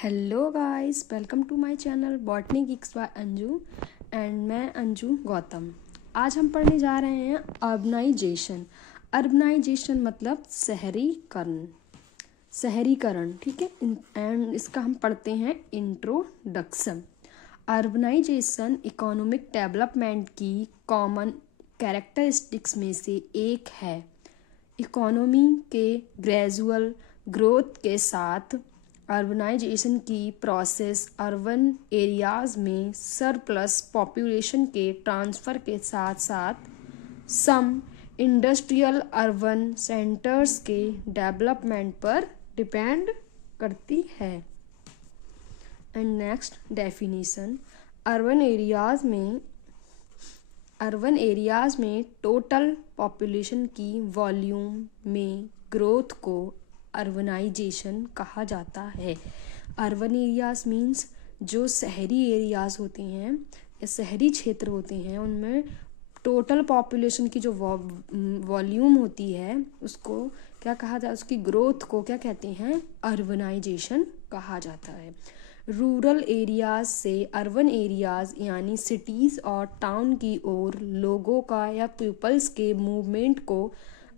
Hello guys, welcome to my channel botany geeks by Anju and मैं अंजू गौतम। आज हम पढ़ने जा रहे हैं अर्बनाइजेशन। अर्बनाइजेशन मतलब शहरीकरण, ठीक है। एंड इसका हम पढ़ते हैं इंट्रोडक्शन। अर्बनाइजेशन इकोनॉमिक डेवलपमेंट की कॉमन कैरेक्टरिस्टिक्स में से एक है। इकोनॉमी के ग्रेजुअल ग्रोथ के साथ अर्बनाइजेशन की प्रोसेस अर्बन एरियाज में सरप्लस पॉपुलेशन के ट्रांसफ़र के साथ साथ सम इंडस्ट्रियल अर्बन सेंटर्स के डेवलपमेंट पर डिपेंड करती है। And next definition, urban areas में टोटल पॉपुलेशन की वॉल्यूम में ग्रोथ को अर्बनाइजेशन कहा जाता है। अर्बन एरियाज मीन्स जो शहरी एरियाज होते हैं या शहरी क्षेत्र होते हैं, उनमें टोटल पॉपुलेशन की जो वॉल्यूम होती है उसको क्या कहा जाता है, उसकी ग्रोथ को क्या कहते हैं, अर्बनाइजेशन कहा जाता है। रूरल एरियाज से अर्बन एरियाज यानी सिटीज़ और टाउन की ओर लोगों का या पीपल्स के मूवमेंट को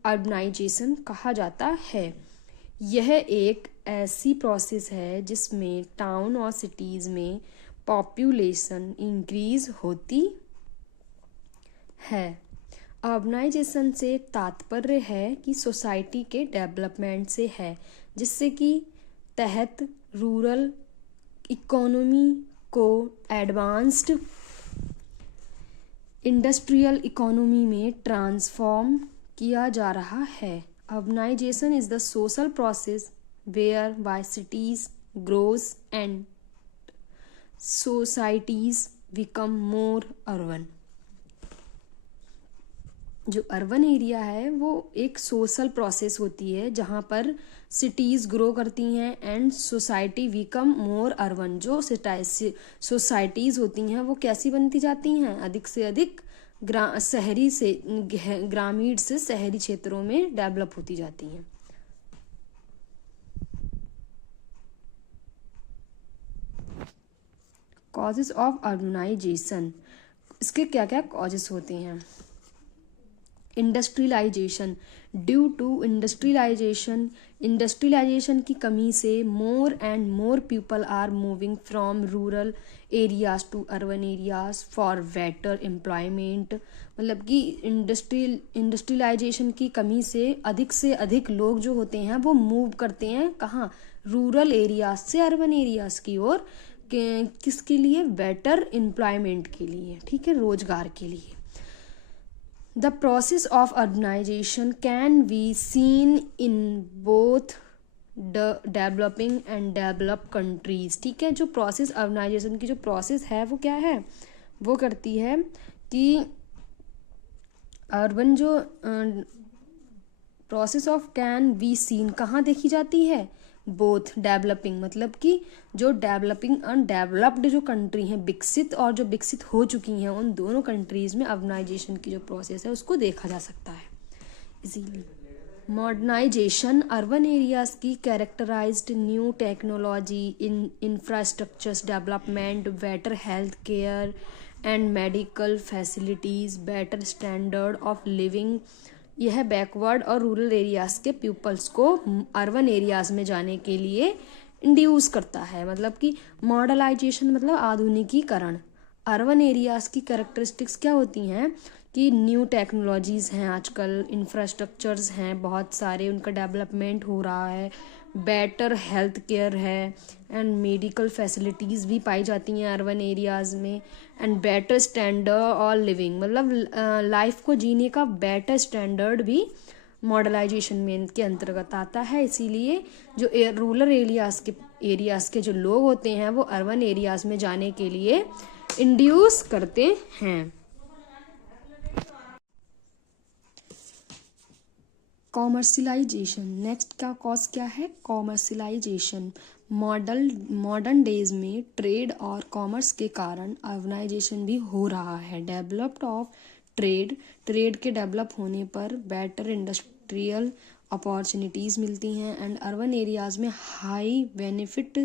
अर्बनाइजेशन कहा जाता है। यह एक ऐसी प्रोसेस है जिसमें टाउन और सिटीज़ में पॉपुलेशन इंक्रीज होती है। अर्बनाइजेशन से तात्पर्य है कि सोसाइटी के डेवलपमेंट से है, जिससे कि तहत रूरल इकोनॉमी को एडवांस्ड इंडस्ट्रियल इकोनॉमी में ट्रांसफॉर्म किया जा रहा है। Urbanization is the social process whereby cities grows and societies become more urban। जो अर्बन एरिया है वो एक सोशल प्रोसेस होती है जहाँ पर सिटीज़ ग्रो करती हैं and society become more urban. जो सोसाइटीज़ होती हैं वो कैसी बनती जाती हैं, अधिक से अधिक ग्रामीण से शहरी क्षेत्रों में डेवलप होती जाती हैं। कॉजेस ऑफ अर्बनाइजेशन, इसके क्या क्या कॉजेस होते हैं। इंडस्ट्रियलाइजेशन, ड्यू टू इंडस्ट्रियलाइजेशन की कमी से more and more people are moving from rural areas to urban areas for better employment. मतलब कि इंडस्ट्रियलाइजेशन की कमी से अधिक लोग जो होते हैं वो मूव करते हैं कहाँ, रूरल एरियाज से अर्बन एरियाज की ओर। किसके लिए, बेटर एम्प्लॉयमेंट के लिए, ठीक है, रोजगार के लिए। The process of urbanization can be seen in both developing and developed countries। ठीक है, जो प्रोसेस अर्बनाइजेशन की जो प्रोसेस है वो क्या है, वो करती है कि अर्बन जो process of can be seen कहाँ देखी जाती है, बोथ डेवलपिंग मतलब कि जो डेवलपिंग और डेवलप्ड जो कंट्री हैं, विकसित और जो विकसित हो चुकी हैं, उन दोनों कंट्रीज़ में अर्बनाइजेशन की जो प्रोसेस है उसको देखा जा सकता है इजीली। मॉडर्नाइजेशन, अर्बन एरियाज़ की characterized new technology, infrastructures development, better health care and medical facilities, better standard of living. यह बैकवर्ड और रूरल एरियाज़ के पीपल्स को अर्बन एरियाज़ में जाने के लिए इंड्यूस करता है। मतलब कि मॉडर्नाइजेशन मतलब आधुनिकीकरण। अर्बन एरियाज़ की कैरेक्टरिस्टिक्स क्या होती हैं कि न्यू टेक्नोलॉजीज़ हैं, आजकल इंफ्रास्ट्रक्चर्स हैं बहुत सारे, उनका डेवलपमेंट हो रहा है, बेटर हेल्थ केयर है एंड मेडिकल फैसिलिटीज़ भी पाई जाती हैं अर्बन एरियाज़ में, एंड बेटर स्टैंडर्ड और लिविंग मतलब लाइफ को जीने का बेटर स्टैंडर्ड भी मॉडर्नाइजेशन में के अंतर्गत आता है। इसीलिए जो रूरल एरियाज़ के जो लोग होते हैं वो अर्बन एरियाज़ में जाने के लिए इंड्यूस करते हैं। कॉमर्शलाइजेशन, नेक्स्ट का कॉज क्या है, कॉमर्शलाइजेशन। मॉडर्न डेज में ट्रेड और कॉमर्स के कारण अर्बनाइजेशन भी हो रहा है। डेवलप्ड ऑफ ट्रेड के डेवलप होने पर बेटर इंडस्ट्रियल अपॉर्चुनिटीज़ मिलती हैं एंड अर्बन एरियाज़ में हाई बेनिफिट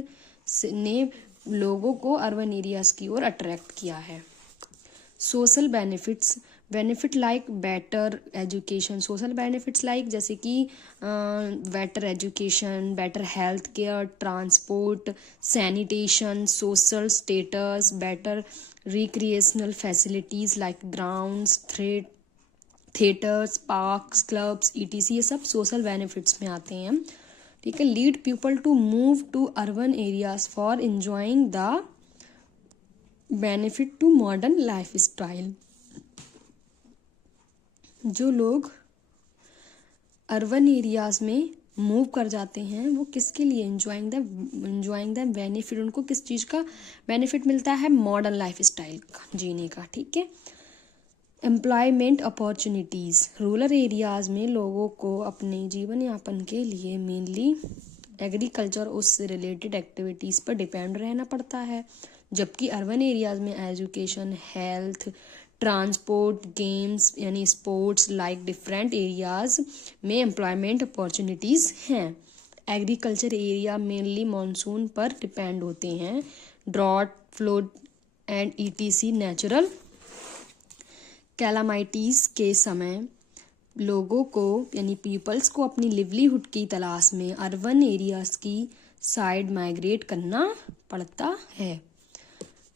ने लोगों को अर्बन एरियाज की ओर अट्रैक्ट किया है। Social benefits, benefit like better education, social benefits like जैसे कि better education, better health care, transport, sanitation, social status, better recreational facilities like grounds, theatres, parks, clubs, ETC, ये सब सोशल बेनिफिट्स में आते हैं। ठीक है। Lead people to move to urban areas for enjoying the benefit to modern life style. जो लोग urban areas में मूव कर जाते हैं वो किसके लिए, एंजॉइंग द बेनिफिट, उनको किस चीज़ का बेनिफिट मिलता है, मॉडर्न लाइफ स्टाइल का, जीने का। ठीक है। एम्प्लॉयमेंट अपॉर्चुनिटीज़, रूरल एरियाज़ में लोगों को अपने जीवन यापन के लिए मेनली एग्रीकल्चर उससे रिलेटेड एक्टिविटीज़ पर डिपेंड रहना पड़ता है, जबकि अर्बन एरियाज़ में एजुकेशन, हेल्थ, ट्रांसपोर्ट, गेम्स यानी स्पोर्ट्स लाइक डिफरेंट एरियाज़ में एम्प्लॉयमेंट अपॉर्चुनिटीज़ हैं। एग्रीकल्चर एरिया मेनली मानसून पर डिपेंड होते हैं, drought, flood and ETC natural calamities के समय लोगों को यानी पीपल्स को अपनी लिवलीहुड की तलाश में अर्बन एरियाज की साइड माइग्रेट करना पड़ता है।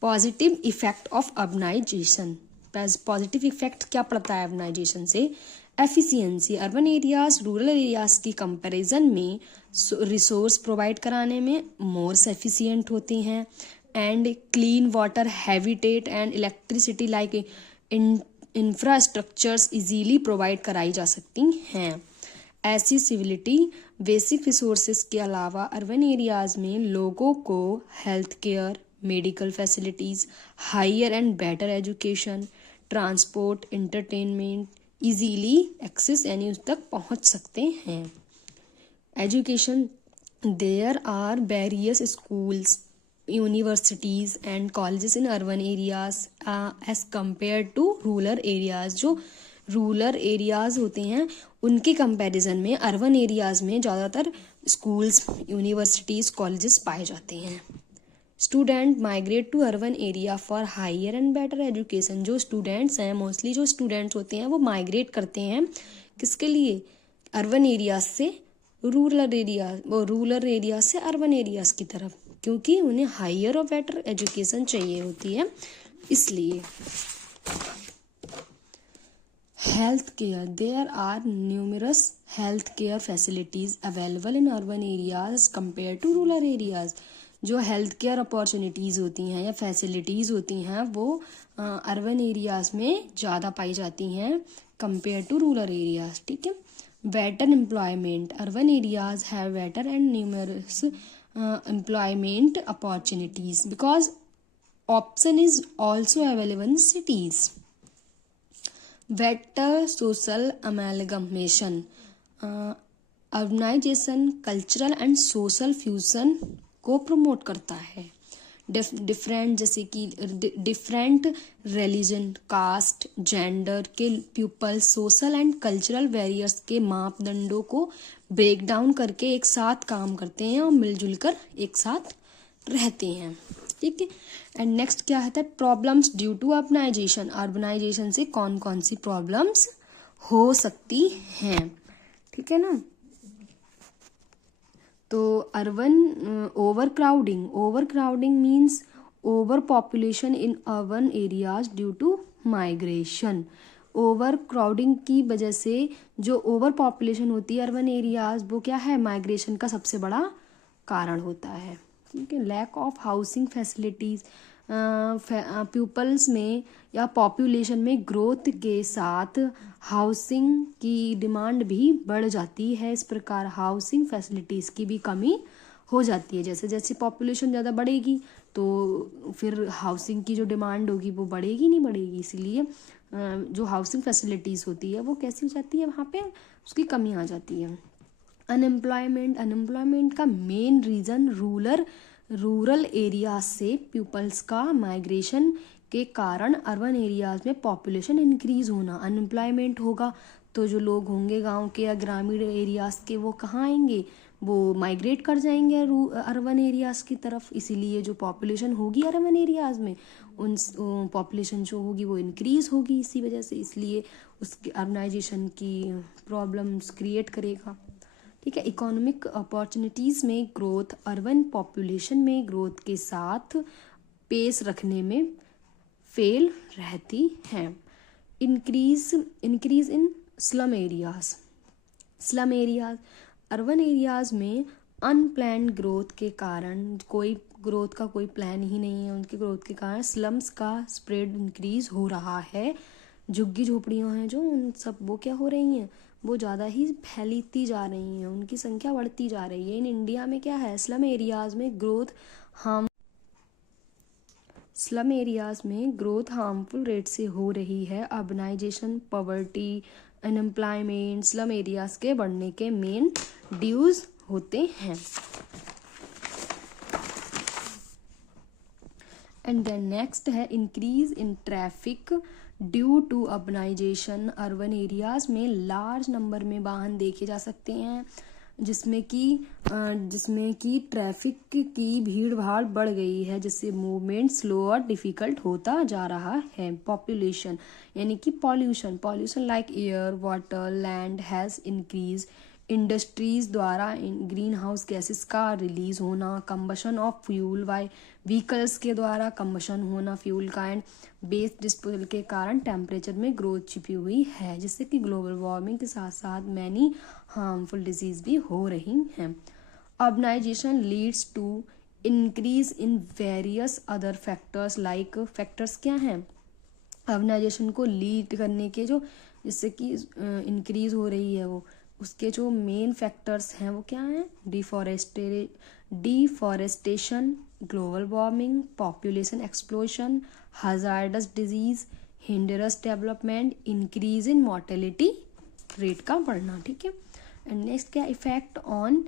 Positive effect of urbanization, positive effect क्या पड़ता है अर्बनाइजेशन से, efficiency, urban areas rural areas की कंपैरिजन में रिसोर्स प्रोवाइड कराने में मोर एफिशिएंट होते हैं, and clean water, habitat and electricity like infrastructures easily provide कराई जा सकती हैं। एसेसिबिलिटी, बेसिक रिसोर्सेज के अलावा अर्बन एरियाज में लोगों को health care, medical facilities, higher and better education, transport, entertainment easily access यानी उस तक पहुंच सकते हैं। Education, there are various schools, universities and colleges in urban areas as compare to rural areas. जो रूरल एरियाज होते हैं उनके कंपैरिजन में अर्बन एरियाज में ज़्यादातर स्कूल्स, यूनिवर्सिटीज़, कॉलेजेस पाए जाते हैं। Student migrate to urban area for higher and better education, जो स्टूडेंट्स हैं मोस्टली जो स्टूडेंट्स होते हैं वो माइग्रेट करते हैं किसके लिए, अर्बन एरियाज से रूरल एरियाज से अर्बन एरियाज की तरफ, क्योंकि उन्हें हायर और बेटर एजुकेशन चाहिए होती है इसलिए। Health care, there are numerous health care facilities available in urban areas compare to rural areas. जो हेल्थ केयर अपॉर्चुनिटीज़ होती हैं या फैसिलिटीज़ होती हैं वो अर्बन एरियाज में ज़्यादा पाई जाती हैं कंपेयर टू रूरल एरियाज। ठीक है। Better employment, urban areas have better and numerous employment opportunities because option is also available in cities. Better social amalgamation, urbanization cultural and social fusion को promote करता है। Different जैसे कि different religion, caste, gender के peoples social and cultural barriers के मापदंडों को break down करके एक साथ काम करते हैं और मिलजुल कर एक साथ रहते हैं। ठीक है। एंड नेक्स्ट क्या है, problems due to urbanization, urbanization से कौन कौन सी प्रॉब्लम्स हो सकती हैं। ठीक है ना। तो urban overcrowding means overpopulation in urban areas due to migration. Overcrowding की वजह से जो ओवर पॉपुलेशन होती है अर्बन एरियाज वो क्या है, माइग्रेशन का सबसे बड़ा कारण होता है। ठीक है। Lack of housing facilities, peoples में या पॉपुलेशन में ग्रोथ के साथ हाउसिंग की डिमांड भी बढ़ जाती है। इस प्रकार हाउसिंग फैसिलिटीज़ की भी कमी हो जाती है। जैसे जैसे पॉपुलेशन ज़्यादा बढ़ेगी तो फिर हाउसिंग की जो डिमांड होगी वो बढ़ेगी नहीं बढ़ेगी, इसलिए जो हाउसिंग फैसिलिटीज़ होती है वो कैसी हो जाती है, वहाँ पे उसकी कमी आ जाती है। अनएम्प्लॉयमेंट का मेन रीज़न रूरल एरियाज से पीपल्स का माइग्रेशन के कारण अर्बन एरियाज में पॉपुलेशन इंक्रीज होना। अनएम्प्लॉयमेंट होगा तो जो लोग होंगे गांव के या ग्रामीण एरियाज के वो कहाँ आएंगे, वो माइग्रेट कर जाएंगे अर्बन एरियाज़ की तरफ, इसीलिए जो पॉपुलेशन होगी अर्बन एरियाज़ में उन पॉपुलेशन जो होगी वो इंक्रीज़ होगी इसी वजह से, इसलिए उसके अर्बनाइजेशन की प्रॉब्लम्स क्रिएट करेगा। ठीक है। इकोनॉमिक अपॉर्चुनिटीज़ में ग्रोथ अर्बन पॉपुलेशन में ग्रोथ के साथ पेस रखने में फेल रहती हैं। Increase in slum areas urban areas में अनप्लान्ड ग्रोथ के कारण, कोई ग्रोथ का कोई प्लान ही नहीं है, उनके ग्रोथ के कारण स्लम्स का स्प्रेड इंक्रीज हो रहा है। झुग्गी झोपड़ियाँ हैं जो उन सब वो क्या हो रही हैं, वो ज़्यादा ही फैलती जा रही हैं, उनकी संख्या बढ़ती जा रही है। इन इंडिया में क्या है, स्लम एरियाज़ में ग्रोथ हार्मफुल रेट से हो रही है। Urbanization, poverty, unemployment slum areas के बढ़ने के मेन ड्यूज होते हैं। एंड देन नेक्स्ट है increase in traffic due to urbanization. Urban areas में लार्ज नंबर में वाहन देखे जा सकते हैं, जिसमें कि ट्रैफिक की भीड़ भाड़ बढ़ गई है, जिससे मूवमेंट स्लो और डिफ़िकल्ट होता जा रहा है। पॉपुलेशन यानी कि pollution like air, water, land has increase. Industries द्वारा ग्रीन हाउस गैसेस का रिलीज होना, combustion of fuel by vehicles के द्वारा कंबशन होना फ्यूल का, एंड वेस्ट डिस्पोजल के कारण टेम्परेचर में ग्रोथ छिपी हुई है, जिससे कि ग्लोबल वार्मिंग के साथ साथ मैनी हार्मफुल डिजीज भी हो रही हैं। Urbanization leads to increase in various other factors like, factors क्या हैं अर्बनाइजेशन को लीड करने के, जो जिससे कि इंक्रीज हो रही है वो, उसके जो मेन फैक्टर्स हैं वो क्या हैं, deforestation, global warming, population explosion, hazardous disease, hinders development, increase in mortality rate का बढ़ना। ठीक है। एंड नेक्स्ट क्या, effect on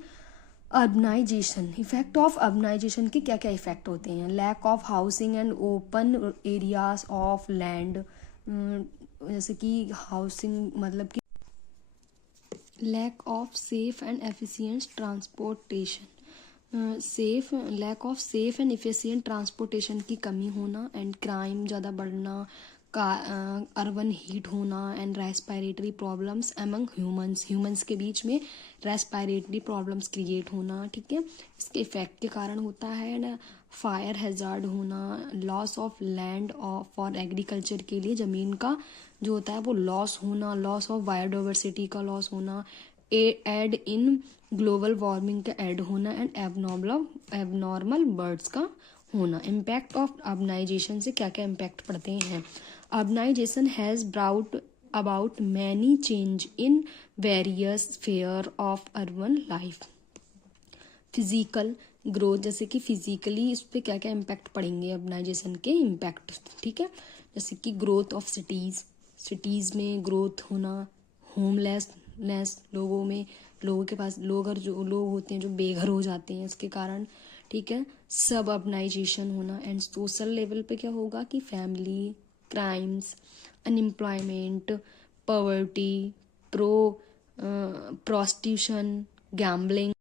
urbanisation. Effect of urbanisation के क्या क्या इफेक्ट होते हैं, lack of housing and open areas of land, जैसे कि हाउसिंग मतलब कि lack of safe and efficient transportation, lack of safe and efficient transportation की कमी होना, एंड क्राइम ज़्यादा बढ़ना, का अर्बन हीट होना, and respiratory problems among humans के बीच में रेस्पिरेटरी प्रॉब्लम्स क्रिएट होना। ठीक है। इसके इफेक्ट के कारण होता है ना, फायर हैजार्ड होना, loss of land for agriculture के लिए ज़मीन का जो होता है वो लॉस होना, लॉस ऑफ बायोडाइवर्सिटी का लॉस होना, एड इन ग्लोबल वार्मिंग का ऐड होना, एंड एबनॉर्मल बर्ड्स का होना। इम्पैक्ट ऑफ अर्बनाइजेशन से क्या क्या इम्पैक्ट पड़ते हैं, urbanization has brought about many change in various sphere of urban life. Physical growth, जैसे कि फिजिकली इस पर क्या क्या इम्पैक्ट पड़ेंगे अर्बनाइजेशन के इम्पैक्ट। ठीक है। जैसे कि ग्रोथ ऑफ सिटीज़ में ग्रोथ होना, होमलेसनेस लोगों के पास लोग होते हैं जो बेघर हो जाते हैं इसके कारण। ठीक है। सब अर्बनाइजेशन होना, एंड सोशल लेवल पे क्या होगा कि family, crimes, unemployment, poverty, prostitution, gambling,